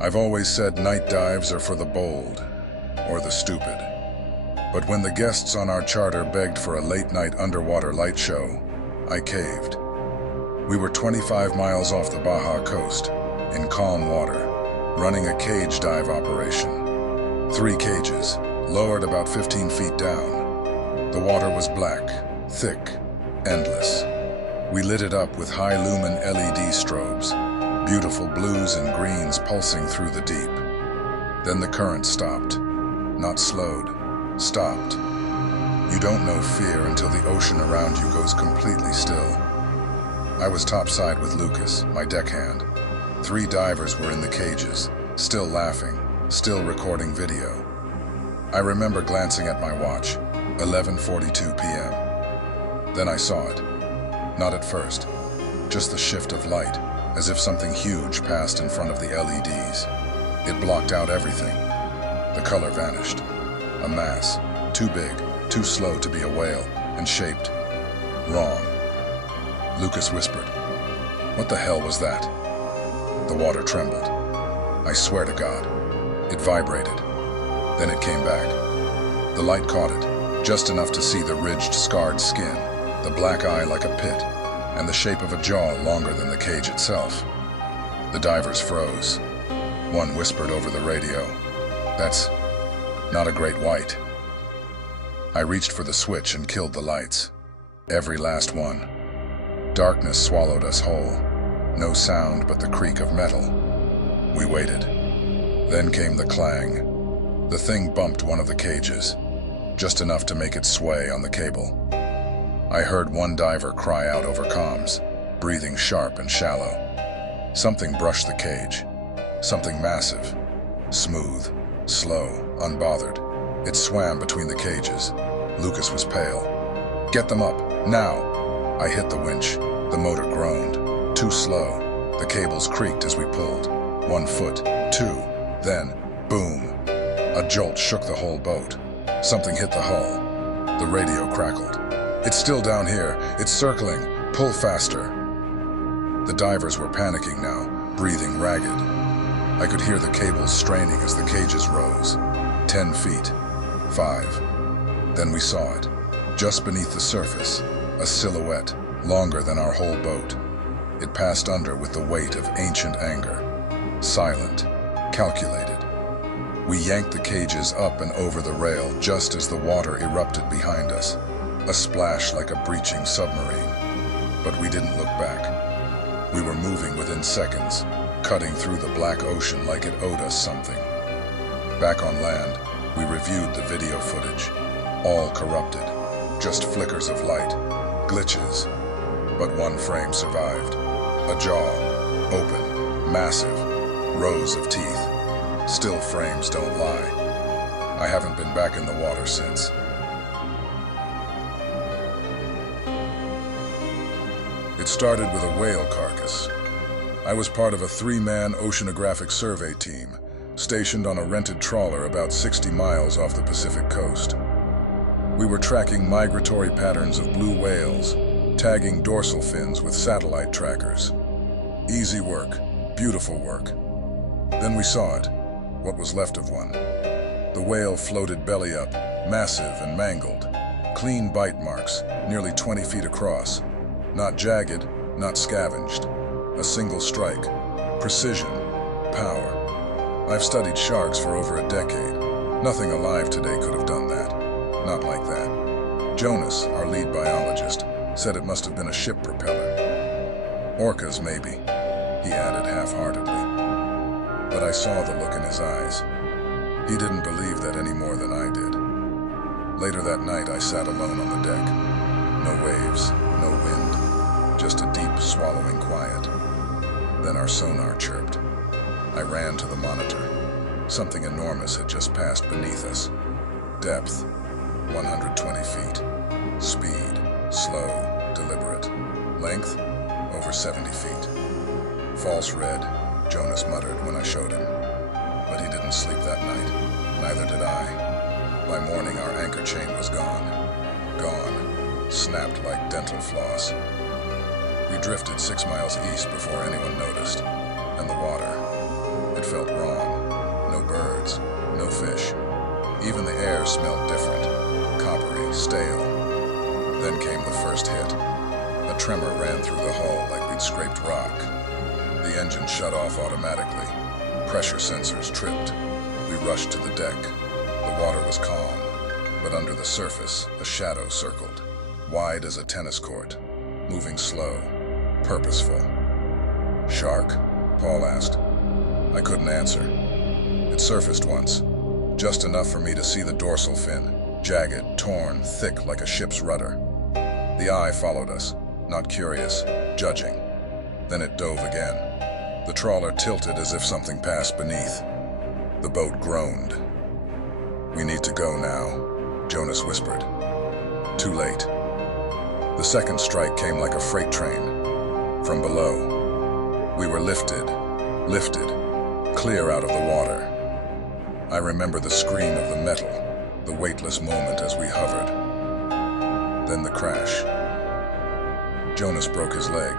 I've always said night dives are for the bold or the stupid. But when the guests on our charter begged for a late-night underwater light show, I caved. We were 25 miles off the Baja coast, in calm water, running a cage dive operation. 3 cages, lowered about 15 feet down. The water was black, thick, endless. We lit it up with high-lumen LED strobes, beautiful blues and greens pulsing through the deep. Then the current stopped. Not slowed, stopped. You don't know fear until the ocean around you goes completely still. I was topside with Lucas, my deckhand. 3 divers were in the cages, still laughing, still recording video. I remember glancing at my watch, 11:42 p.m. Then I saw it. Not at first, just the shift of light, as if something huge passed in front of the LEDs. It blocked out everything. The color vanished. A mass, too big, too slow to be a whale, and shaped wrong. Lucas whispered, "What the hell was that?" The water trembled. I swear to God, it vibrated. Then it came back. The light caught it, just enough to see the ridged, scarred skin, the black eye like a pit, and the shape of a jaw longer than the cage itself. The divers froze. One whispered over the radio, "That's not a great white." I reached for the switch and killed the lights. Every last one. Darkness swallowed us whole. No sound but the creak of metal. We waited. Then came the clang. The thing bumped one of the cages, just enough to make it sway on the cable. I heard one diver cry out over comms, breathing sharp and shallow. Something brushed the cage. Something massive, smooth, slow, unbothered. It swam between the cages. Lucas was pale. "Get them up, now!" I hit the winch. The motor groaned. Too slow. The cables creaked as we pulled. 1 foot, 2, then, boom. A jolt shook the whole boat. Something hit the hull. The radio crackled. "It's still down here. It's circling. Pull faster." The divers were panicking now, breathing ragged. I could hear the cables straining as the cages rose. 10 feet. 5. Then we saw it. Just beneath the surface, a silhouette, longer than our whole boat. It passed under with the weight of ancient anger. Silent, calculated. We yanked the cages up and over the rail just as the water erupted behind us. A splash like a breaching submarine. But we didn't look back. We were moving within seconds, cutting through the black ocean like it owed us something. Back on land, we reviewed the video footage. All corrupted. Just flickers of light. Glitches. But one frame survived. A jaw. Open. Massive. Rows of teeth. Still frames don't lie. I haven't been back in the water since. It started with a whale carcass. I was part of a 3-man oceanographic survey team, stationed on a rented trawler about 60 miles off the Pacific coast. We were tracking migratory patterns of blue whales, tagging dorsal fins with satellite trackers. Easy work, beautiful work. Then we saw it, what was left of one. The whale floated belly up, massive and mangled. Clean bite marks, nearly 20 feet across. Not jagged, not scavenged. A single strike. Precision. Power. I've studied sharks for over a decade. Nothing alive today could have done that. Not like that. Jonas, our lead biologist, said it must have been a ship propeller. Orcas, maybe, he added half-heartedly. But I saw the look in his eyes. He didn't believe that any more than I did. Later that night, I sat alone on the deck. No waves, no wind, just a deep, swallowing quiet. Then our sonar chirped. I ran to the monitor. Something enormous had just passed beneath us. Depth, 120 feet. Speed, slow, deliberate. Length, over 70 feet. False red, Jonas muttered when I showed him. But he didn't sleep that night. Neither did I. By morning, our anchor chain was gone. Gone. Snapped like dental floss. We drifted 6 miles east before anyone noticed. And the water, it felt wrong. No birds, no fish. Even the air smelled different, coppery, stale. Then came the first hit. A tremor ran through the hull like we'd scraped rock. The engine shut off automatically. Pressure sensors tripped. We rushed to the deck. The water was calm, but under the surface, a shadow circled, wide as a tennis court, moving slow, purposeful. "Shark?" Paul asked. I couldn't answer. It surfaced once, just enough for me to see the dorsal fin, jagged, torn, thick like a ship's rudder. The eye followed us, not curious, judging. Then it dove again. The trawler tilted as if something passed beneath. The boat groaned. "We need to go now," Jonas whispered. Too late. The second strike came like a freight train. From below, we were lifted, clear out of the water. I remember the scream of the metal, the weightless moment as we hovered. Then the crash. Jonas broke his leg.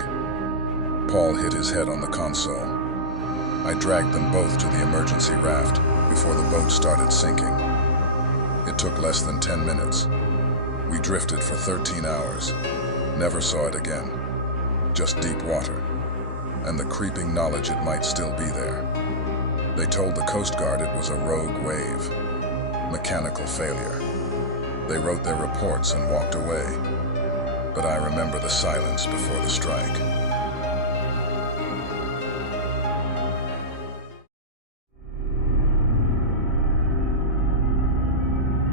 Paul hit his head on the console. I dragged them both to the emergency raft before the boat started sinking. It took less than 10 minutes. We drifted for 13 hours, never saw it again. Just deep water, and the creeping knowledge it might still be there. They told the Coast Guard it was a rogue wave, mechanical failure. They wrote their reports and walked away, but I remember the silence before the strike.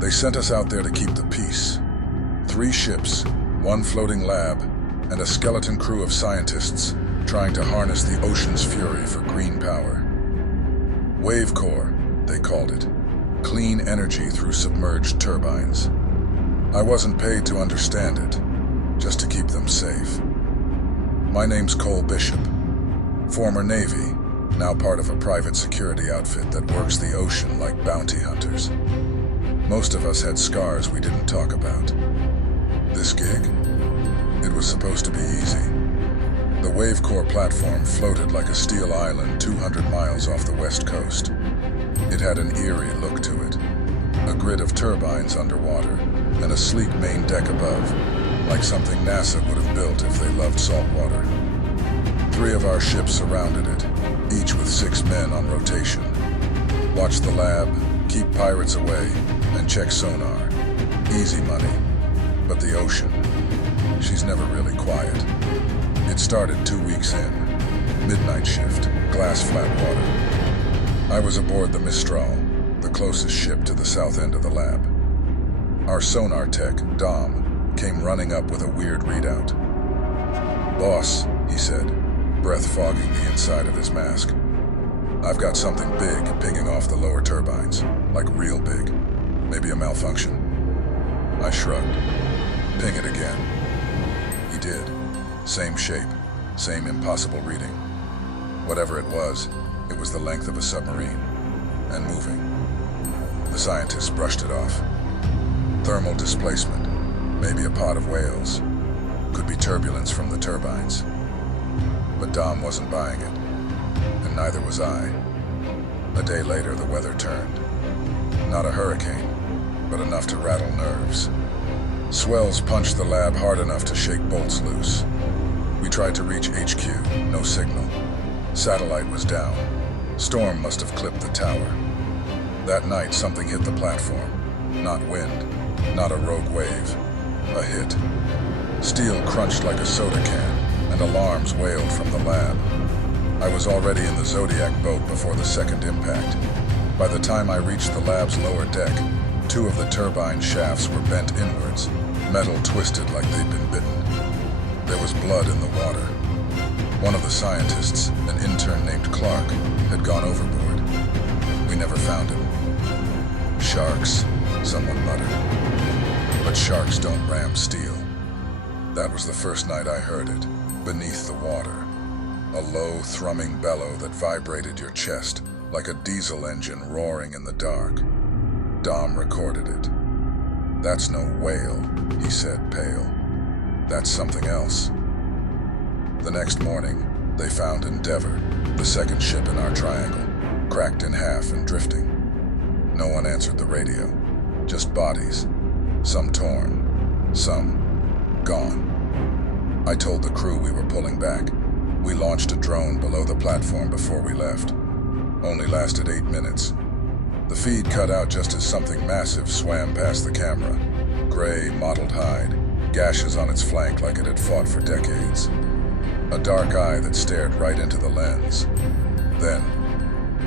They sent us out there to keep the peace. 3 ships, 1 floating lab, and a skeleton crew of scientists trying to harness the ocean's fury for green power. Wave core, they called it. Clean energy through submerged turbines. I wasn't paid to understand it, just to keep them safe. My name's Cole Bishop, former Navy, now part of a private security outfit that works the ocean like bounty hunters. Most of us had scars we didn't talk about. This gig? It was supposed to be easy. The Wave Core platform floated like a steel island 200 miles off the west coast. It had an eerie look to it. A grid of turbines underwater, and a sleek main deck above, like something NASA would have built if they loved salt water. 3 of our ships surrounded it, each with 6 men on rotation. Watch the lab, keep pirates away, and check sonar. Easy money. But the ocean, she's never really quiet. It started 2 weeks in. Midnight shift, glass flat water. I was aboard the Mistral, the closest ship to the south end of the lab. Our sonar tech, Dom, came running up with a weird readout. "Boss," he said, breath fogging the inside of his mask. "I've got something big pinging off the lower turbines, like real big. Maybe a malfunction." I shrugged. "Ping it again." He did. Same shape, same impossible reading. Whatever it was the length of a submarine, and moving. The scientists brushed it off. Thermal displacement, maybe a pod of whales. Could be turbulence from the turbines. But Dom wasn't buying it, and neither was I. A day later, the weather turned. Not a hurricane, but enough to rattle nerves. Swells punched the lab hard enough to shake bolts loose. We tried to reach HQ, no signal. Satellite was down. Storm must have clipped the tower. That night, something hit the platform. Not wind, not a rogue wave. A hit. Steel crunched like a soda can, and alarms wailed from the lab. I was already in the Zodiac boat before the second impact. By the time I reached the lab's lower deck, 2 of the turbine shafts were bent inwards, metal twisted like they'd been bitten. There was blood in the water. One of the scientists, an intern named Clark, had gone overboard. We never found him. "Sharks," someone muttered. But sharks don't ram steel. That was the first night I heard it, beneath the water. A low, thrumming bellow that vibrated your chest, like a diesel engine roaring in the dark. Dom recorded it. "That's no whale," he said, pale. "That's something else." The next morning, they found Endeavour, the second ship in our triangle, cracked in half and drifting. No one answered the radio. Just bodies. Some torn. Some gone. I told the crew we were pulling back. We launched a drone below the platform before we left. Only lasted 8 minutes. The feed cut out just as something massive swam past the camera. Gray, mottled hide, gashes on its flank like it had fought for decades. A dark eye that stared right into the lens. Then,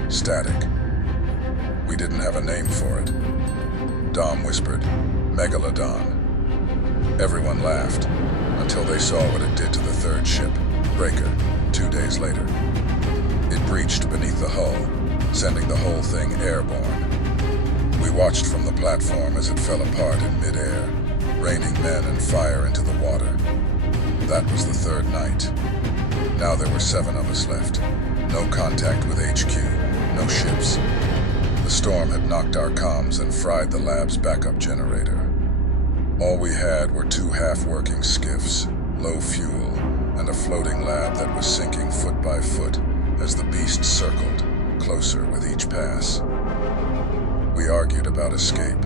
static. We didn't have a name for it. Dom whispered, "Megalodon." Everyone laughed, until they saw what it did to the third ship, Breaker, 2 days later. It breached beneath the hull, sending the whole thing airborne. We watched from the platform as it fell apart in midair, raining men and fire into the water. That was the third night. Now there were 7 of us left. No contact with HQ, no ships. The storm had knocked our comms and fried the lab's backup generator. All we had were 2 half-working skiffs, low fuel, and a floating lab that was sinking foot by foot as the beast circled, closer with each pass. We argued about escape.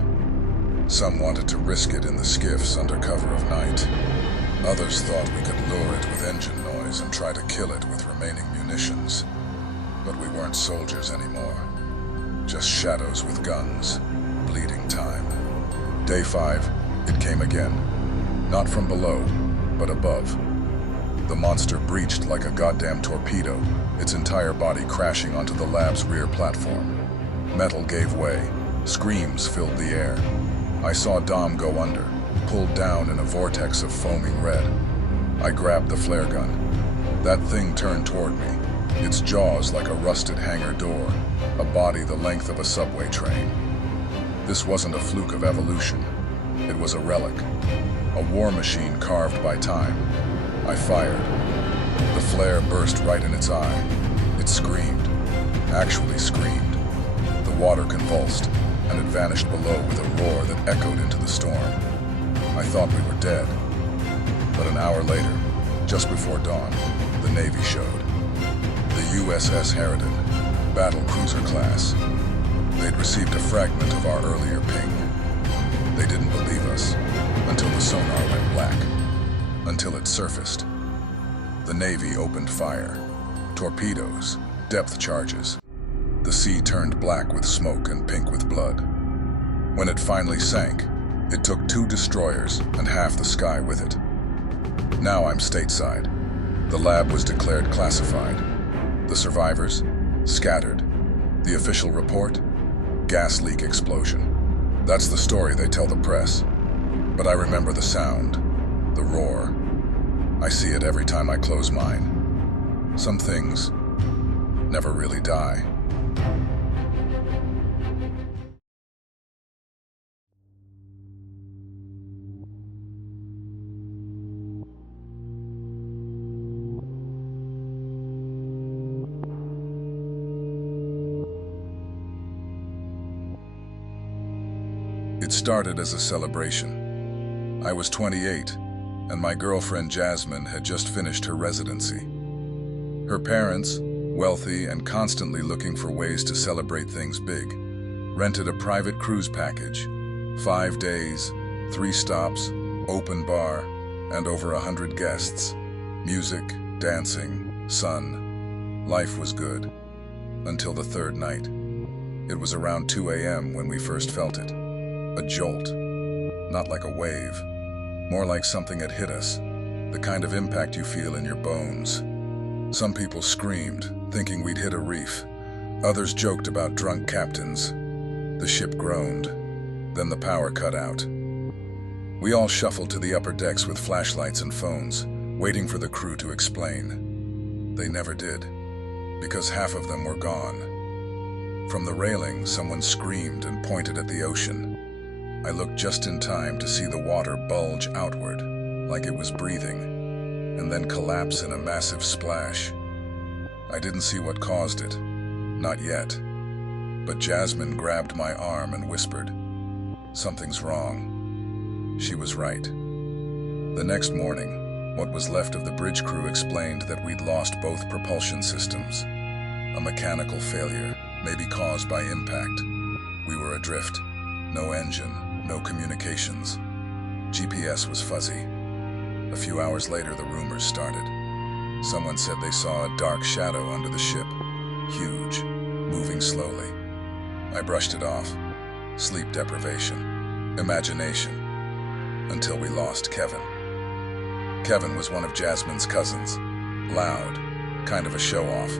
Some wanted to risk it in the skiffs under cover of night. Others thought we could lure it with engine noise and try to kill it with remaining munitions. But we weren't soldiers anymore. Just shadows with guns, bleeding time. Day 5, it came again. Not from below, but above. The monster breached like a goddamn torpedo, its entire body crashing onto the lab's rear platform. Metal gave way. Screams filled the air. I saw Dom go under, pulled down in a vortex of foaming red. I grabbed the flare gun. That thing turned toward me, its jaws like a rusted hangar door, a body the length of a subway train. This wasn't a fluke of evolution. It was a relic, a war machine carved by time. I fired. The flare burst right in its eye. It screamed, actually screamed. The water convulsed, and it vanished below with a roar that echoed into the storm. I thought we were dead. But an hour later, just before dawn, the Navy showed. The USS Harridan, battle cruiser class. They'd received a fragment of our earlier ping. They didn't believe us, until the sonar went black. Until it surfaced. The Navy opened fire. Torpedoes, depth charges. The sea turned black with smoke and pink with blood. When it finally sank, it took 2 destroyers and half the sky with it. Now I'm stateside. The lab was declared classified. The survivors? Scattered. The official report? Gas leak explosion. That's the story they tell the press. But I remember the sound, the roar. I see it every time I close mine. Some things never really die. It started as a celebration. I was 28, and my girlfriend Jasmine had just finished her residency. Her parents, wealthy and constantly looking for ways to celebrate things big, rented a private cruise package. 5 days, 3 stops, open bar, and over 100 guests. Music, dancing, sun. Life was good. Until the 3rd night. It was around 2 a.m. when we first felt it. A jolt. Not like a wave. More like something had hit us. The kind of impact you feel in your bones. Some people screamed, thinking we'd hit a reef. Others joked about drunk captains. The ship groaned. Then the power cut out. We all shuffled to the upper decks with flashlights and phones, waiting for the crew to explain. They never did, because half of them were gone. From the railing, someone screamed and pointed at the ocean. I looked just in time to see the water bulge outward, like it was breathing, and then collapse in a massive splash. I didn't see what caused it, not yet. But Jasmine grabbed my arm and whispered, "Something's wrong." She was right. The next morning, what was left of the bridge crew explained that we'd lost both propulsion systems. A mechanical failure, maybe caused by impact. We were adrift. No engine, no communications. GPS was fuzzy. A few hours later, the rumors started. Someone said they saw a dark shadow under the ship, huge, moving slowly. I brushed it off. Sleep deprivation, imagination, until we lost Kevin. Kevin was one of Jasmine's cousins. Loud, kind of a show-off.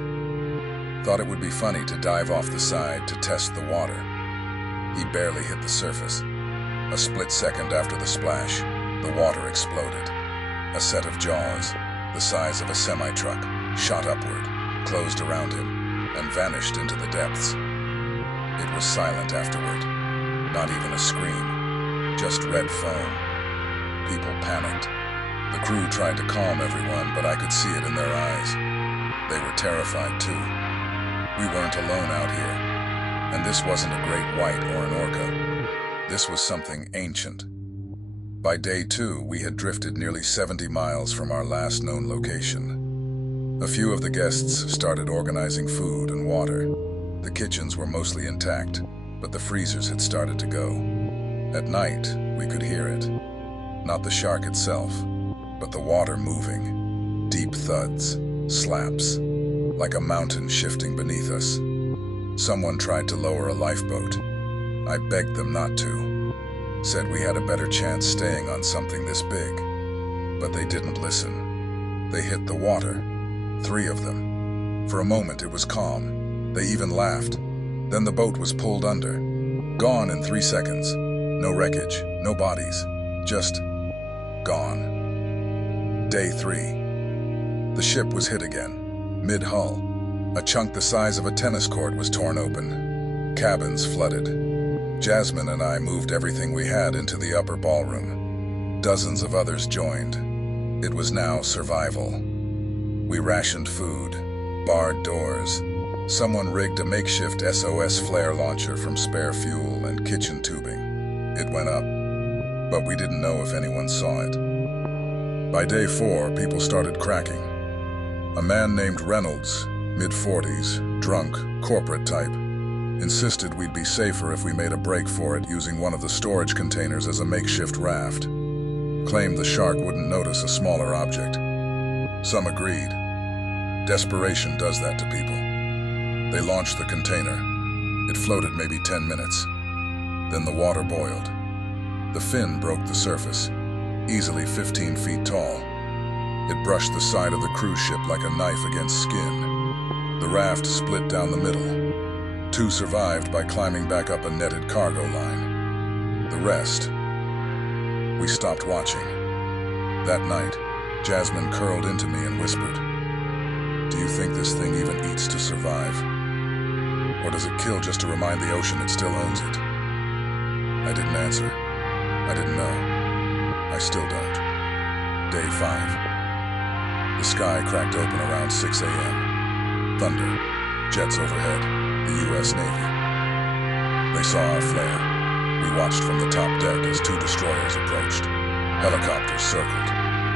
Thought it would be funny to dive off the side to test the water. He barely hit the surface. A split second after the splash, the water exploded. A set of jaws, the size of a semi-truck, shot upward, closed around him, and vanished into the depths. It was silent afterward. Not even a scream, just red foam. People panicked. The crew tried to calm everyone, but I could see it in their eyes. They were terrified too. We weren't alone out here. And this wasn't a great white or an orca. This was something ancient. By day 2, we had drifted nearly 70 miles from our last known location. A few of the guests started organizing food and water. The kitchens were mostly intact, but the freezers had started to go. At night, we could hear it. Not the shark itself, but the water moving. Deep thuds, slaps, like a mountain shifting beneath us. Someone tried to lower a lifeboat. I begged them not to. Said we had a better chance staying on something this big. But they didn't listen. They hit the water. 3 of them. For a moment it was calm. They even laughed. Then the boat was pulled under. Gone in 3 seconds. No wreckage, no bodies. Just gone. Day 3. The ship was hit again. Mid-hull. A chunk the size of a tennis court was torn open. Cabins flooded. Jasmine and I moved everything we had into the upper ballroom. Dozens of others joined. It was now survival. We rationed food, barred doors. Someone rigged a makeshift SOS flare launcher from spare fuel and kitchen tubing. It went up, but we didn't know if anyone saw it. By day 4, people started cracking. A man named Reynolds, mid-40s, drunk, corporate type, insisted we'd be safer if we made a break for it using one of the storage containers as a makeshift raft. Claimed the shark wouldn't notice a smaller object. Some agreed. Desperation does that to people. They launched the container. It floated maybe 10 minutes. Then the water boiled. The fin broke the surface, easily 15 feet tall. It brushed the side of the cruise ship like a knife against skin. The raft split down the middle. 2 survived by climbing back up a netted cargo line. The rest, we stopped watching. That night, Jasmine curled into me and whispered, "Do you think this thing even eats to survive? Or does it kill just to remind the ocean it still owns it?" I didn't answer. I didn't know. I still don't. Day 5. The sky cracked open around 6 a.m. Thunder, jets overhead, the U.S. Navy. They saw our flare. We watched from the top deck as 2 destroyers approached. Helicopters circled.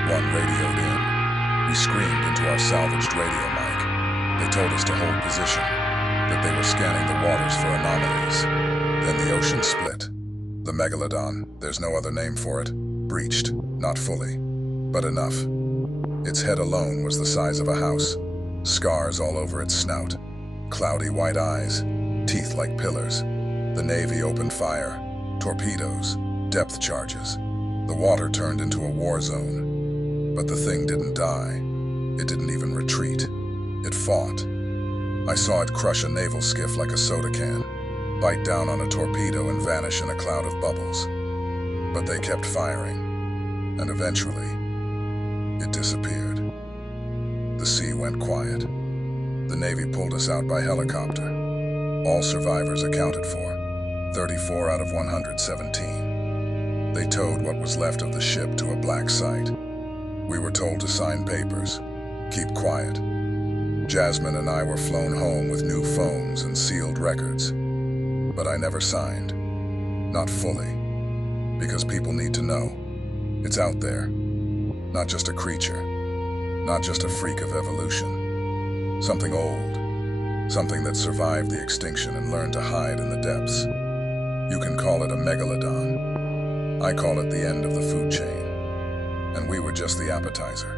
1 radioed in. We screamed into our salvaged radio mic. They told us to hold position, that they were scanning the waters for anomalies. Then the ocean split. The Megalodon, there's no other name for it, breached, not fully, but enough. Its head alone was the size of a house. Scars all over its snout. Cloudy white eyes, teeth like pillars. The Navy opened fire. Torpedoes, depth charges. The water turned into a war zone. But the thing didn't die. It didn't even retreat. It fought. I saw it crush a naval skiff like a soda can, bite down on a torpedo and vanish in a cloud of bubbles. But they kept firing, and eventually, it disappeared. The sea went quiet. The Navy pulled us out by helicopter. All survivors accounted for, 34 out of 117. They towed what was left of the ship to a black site. We were told to sign papers, keep quiet. Jasmine and I were flown home with new phones and sealed records. But I never signed. Not fully. Because people need to know. It's out there. Not just a creature. Not just a freak of evolution. Something old. something that survived the extinction and learned to hide in the depths. You can call it a megalodon. I call it the end of the food chain. And we were just the appetizer.